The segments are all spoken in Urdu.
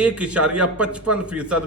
1.55%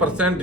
%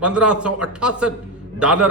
$1568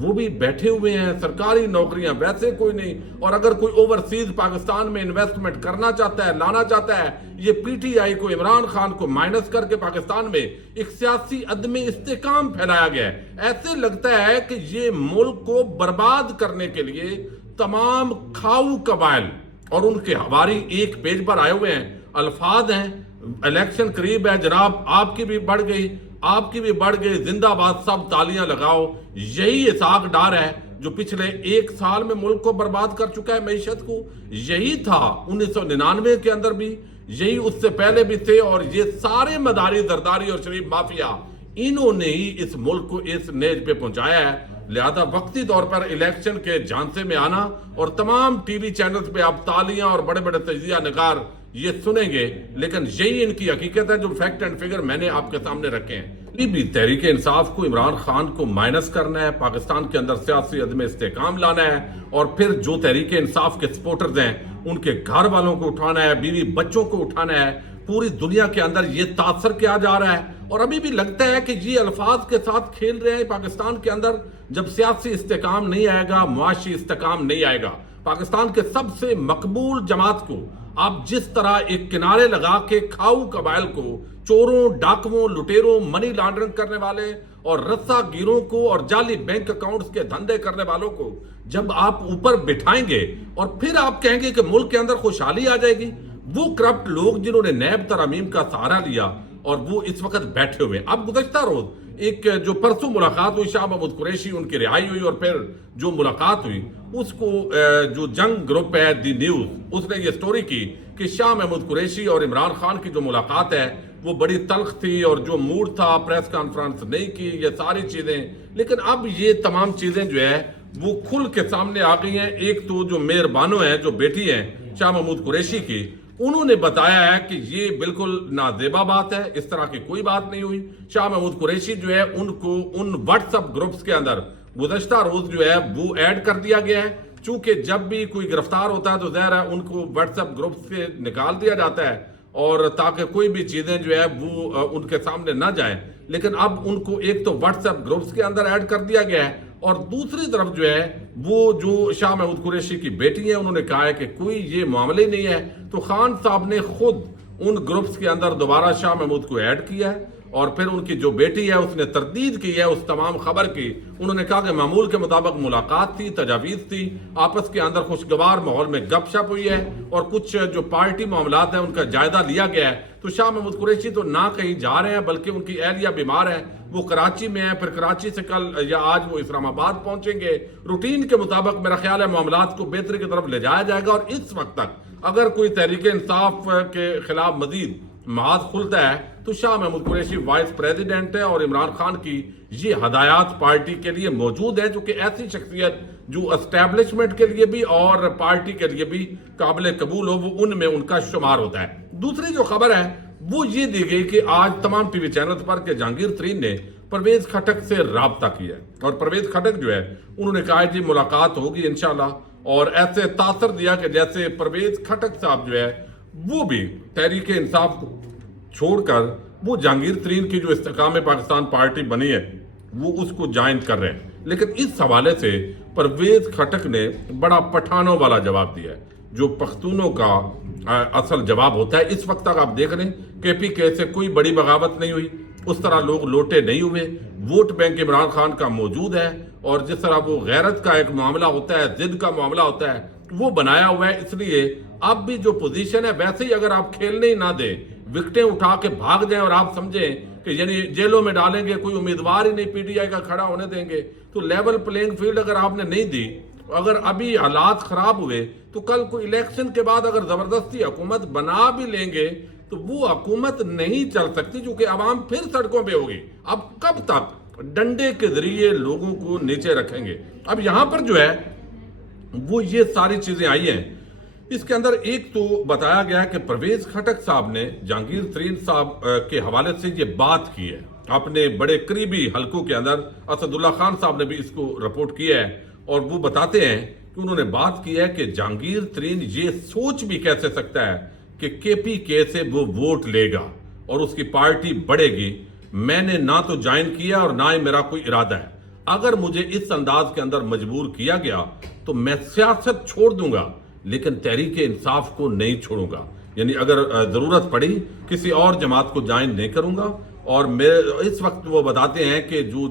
وہ بھی بیٹھے ہوئے ہیں, سرکاری نوکریاں ویسے کوئی نہیں, اور اگر کوئی اوورسیز پاکستان میں انویسٹمنٹ کرنا چاہتا ہے, لانا چاہتا ہے, یہ پی ٹی آئی کو, عمران خان کو مائنس کر کے پاکستان میں ایک سیاسی عدم استحکام پھیلایا گیا ہے. ایسے لگتا ہے کہ یہ ملک کو برباد کرنے کے لیے تمام کھاؤ قبائل اور ان کے ہواری ایک پیج پر آئے ہوئے ہیں. الفاظ ہیں, الیکشن قریب ہے جناب, آپ کی بھی بڑھ گئی, آپ کی بھی بڑھ گئی, زندہ باد, سب تالیاں لگاؤ. یہی اسحاق ڈار ہے جو پچھلے 1 سال میں ملک کو برباد کر چکا ہے, معیشت کو. یہی تھا 1999 کے اندر بھی, یہی اس سے پہلے بھی تھے, اور یہ سارے مداری, زرداری اور شریف مافیا, انہوں نے ہی اس ملک کو اس نیج پہ پہنچایا ہے. لہذا وقتی طور پر الیکشن کے جھانسے میں آنا, اور تمام ٹی وی چینلز پہ آپ تالیاں اور بڑے بڑے تجزیہ نگار یہ سنیں گے, لیکن یہی ان کی حقیقت ہے جو فیکٹ اینڈ فگر میں نے آپ کے سامنے رکھے ہیں. یہ بھی تحریک انصاف کو, عمران خان کو مائنس کرنا ہے, پاکستان کے اندر سیاسی عدم استحکام لانا ہے, اور پھر جو تحریک انصاف کے سپورٹرز ہیں ان کے گھر والوں کو اٹھانا ہے, بیوی بچوں کو اٹھانا ہے. پوری دنیا کے اندر یہ تاثر کیا جا رہا ہے, اور ابھی بھی لگتا ہے کہ یہ الفاظ کے ساتھ کھیل رہے ہیں. پاکستان کے اندر جب سیاسی استحکام نہیں آئے گا, معاشی استحکام نہیں آئے گا, پاکستان کے سب سے مقبول جماعت کو آپ جس طرح ایک کنارے لگا کے کھاؤ قبائل کو, چوروں, ڈاکوؤں, لٹیروں, منی لانڈرنگ کرنے والے اور رسا گیروں کو اور جعلی بینک اکاؤنٹس کے دھندے کرنے والوں کو جب آپ اوپر بٹھائیں گے اور پھر آپ کہیں گے کہ ملک کے اندر خوشحالی آ جائے گی, وہ کرپٹ لوگ جنہوں نے نیب ترامیم کا سہارا لیا اور وہ اس وقت بیٹھے ہوئے. اب گزشتہ روز ایک جو پرسوں ملاقات ہوئی شاہ محمود قریشی, ان کی رہائی ہوئی, اور پھر جو ملاقات ہوئی اس کو جو جنگ گروپ ہے دی نیوز, اس نے یہ سٹوری کی کہ شاہ محمود قریشی اور عمران خان کی جو ملاقات ہے وہ بڑی تلخ تھی, اور جو موڈ تھا پریس کانفرنس نہیں کی, یہ ساری چیزیں. لیکن اب یہ تمام چیزیں جو ہے وہ کھل کے سامنے آ گئی ہیں. ایک تو جو میر بانو ہے, جو بیٹی ہے شاہ محمود قریشی کی, انہوں نے بتایا ہے کہ یہ بالکل نازیبا بات ہے, اس طرح کی کوئی بات نہیں ہوئی. شاہ محمود قریشی جو ہے ان کو ان واٹس ایپ گروپس کے اندر گزشتہ روز جو ہے وہ ایڈ کر دیا گیا ہے, چونکہ جب بھی کوئی گرفتار ہوتا ہے تو ظاہر ہے ان کو واٹس ایپ گروپس سے نکال دیا جاتا ہے, اور تاکہ کوئی بھی چیزیں جو ہے وہ ان کے سامنے نہ جائیں. لیکن اب ان کو ایک تو واٹس ایپ گروپس کے اندر ایڈ کر دیا گیا ہے, اور دوسری طرف جو ہے وہ جو شاہ محمود قریشی کی بیٹی ہیں, انہوں نے کہا ہے کہ کوئی یہ معاملہ ہی نہیں ہے. تو خان صاحب نے خود ان گروپس کے اندر دوبارہ شاہ محمود کو ایڈ کیا ہے, اور پھر ان کی جو بیٹی ہے اس نے تردید کی ہے اس تمام خبر کی. انہوں نے کہا کہ معمول کے مطابق ملاقات تھی, تجاویز تھی, آپس کے اندر خوشگوار ماحول میں گپ شپ ہوئی ہے, اور کچھ جو پارٹی معاملات ہیں ان کا جائزہ لیا گیا ہے. تو شاہ محمود قریشی تو نہ کہیں جا رہے ہیں, بلکہ ان کی اہلیہ بیمار ہے, وہ کراچی میں ہیں, پھر کراچی سے کل یا آج وہ اسلام آباد پہنچیں گے. روٹین کے مطابق میرا خیال ہے معاملات کو بہتری کی طرف لے جایا جائے گا, اور اس وقت تک اگر کوئی تحریک انصاف کے خلاف مزید محاذ کھلتا ہے تو شاہ محمود قریشی وائس پریزیڈنٹ ہے, اور عمران خان کی یہ ہدایات پارٹی کے لیے موجود ہے, جو کہ ایسی شخصیت جو اسٹیبلشمنٹ کے لیے بھی اور پارٹی کے لیے بھی قابل قبول ہو, وہ ان میں ان کا شمار ہوتا ہے. دوسری جو خبر ہے وہ یہ دی گئی کہ آج تمام ٹی وی چینلز پر کہ جہانگیر ترین نے پرویز خٹک سے رابطہ کیا ہے, اور پرویز خٹک جو ہے انہوں نے کہا جی ملاقات ہوگی انشاءاللہ, اور ایسے تاثر دیا کہ جیسے پرویز خٹک صاحب جو ہے وہ بھی تحریک انصاف کو چھوڑ کر وہ جہانگیر ترین کی جو استحکام پاکستان پارٹی بنی ہے وہ اس کو جوائن کر رہے ہیں. لیکن اس حوالے سے پرویز خٹک نے بڑا پٹھانوں والا جواب دیا ہے, جو پختونوں کا اصل جواب ہوتا ہے. اس وقت تک آپ دیکھ رہے ہیں کے پی کے سے کوئی بڑی بغاوت نہیں ہوئی, اس طرح لوگ لوٹے نہیں ہوئے, ووٹ بینک عمران خان کا موجود ہے, اور جس طرح وہ غیرت کا ایک معاملہ ہوتا ہے, ضد کا معاملہ ہوتا ہے, وہ بنایا ہوا ہے. اس لیے اب بھی جو پوزیشن ہے ویسے ہی اگر آپ کھیلنے ہی نہ دیں, وکٹیں اٹھا کے بھاگ جائیں اور آپ سمجھیں کہ یعنی جیلوں میں ڈالیں گے, کوئی امیدوار ہی نہیں پی ٹی آئی کا کھڑا ہونے دیں گے, تو لیول پلینگ فیلڈ اگر آپ نے نہیں دی, اگر ابھی حالات خراب ہوئے تو کل کوئی الیکشن کے بعد اگر زبردستی حکومت بنا بھی لیں گے تو وہ حکومت نہیں چل سکتی, کیونکہ عوام پھر سڑکوں پہ ہوگی. اب کب تک ڈنڈے کے ذریعے لوگوں کو نیچے رکھیں گے؟ اب یہاں پر جو ہے وہ یہ ساری چیزیں آئی ہیں. اس کے اندر ایک تو بتایا گیا کہ پرویز خٹک صاحب نے جہانگیر ترین صاحب کے حوالے سے یہ بات کی ہے, اپنے بڑے قریبی حلقوں کے اندر اسد اللہ خان صاحب نے بھی اس کو رپورٹ کیا ہے, اور وہ بتاتے ہیں کہ انہوں نے بات کی ہے کہ جہانگیر ترین یہ سوچ بھی کیسے سکتا ہے کہ کے پی کے سے وہ ووٹ لے گا اور اس کی پارٹی بڑھے گی. میں نے نہ تو جوائن کیا اور نہ ہی میرا کوئی ارادہ ہے. اگر مجھے اس انداز کے اندر مجبور کیا گیا تو میں سیاست چھوڑ دوں گا لیکن تحریک انصاف کو نہیں چھوڑوں گا. یعنی اگر ضرورت پڑی کسی اور جماعت کو جوائن نہیں کروں گا. اور اس وقت وہ بتاتے ہیں کہ جو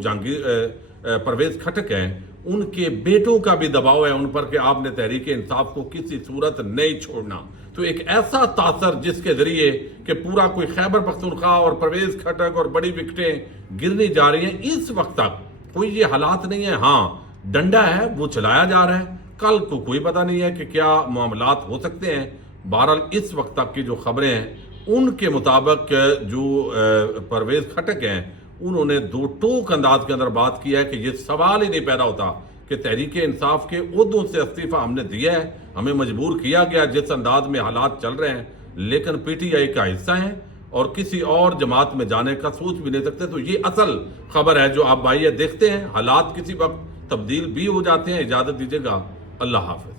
پرویز خٹک ہیں ان کے بیٹوں کا بھی دباؤ ہے ان پر کہ آپ نے تحریک انصاف کو کسی صورت نہیں چھوڑنا. تو ایک ایسا تاثر جس کے ذریعے کہ پورا کوئی خیبر پختونخوا اور پرویز خٹک اور بڑی وکٹیں گرنی جا رہی ہیں، اس وقت تک کوئی یہ حالات نہیں ہے. ہاں ڈنڈا ہے وہ چلایا جا رہا ہے، کل کو کوئی پتہ نہیں ہے کہ کیا معاملات ہو سکتے ہیں. بہرحال اس وقت تک کی جو خبریں ہیں ان کے مطابق جو پرویز خٹک ہیں انہوں نے دو ٹوک انداز کے اندر بات کیا ہے کہ یہ سوال ہی نہیں پیدا ہوتا کہ تحریک انصاف کے عہدوں سے استعفیٰ ہم نے دیا ہے، ہمیں مجبور کیا گیا جس انداز میں حالات چل رہے ہیں، لیکن پی ٹی آئی کا حصہ ہیں اور کسی اور جماعت میں جانے کا سوچ بھی نہیں سکتے. تو یہ اصل خبر ہے جو آپ بھائی دیکھتے ہیں. حالات کسی وقت تبدیل بھی ہو جاتے ہیں. اجازت دیجیے گا. اللہ حافظ.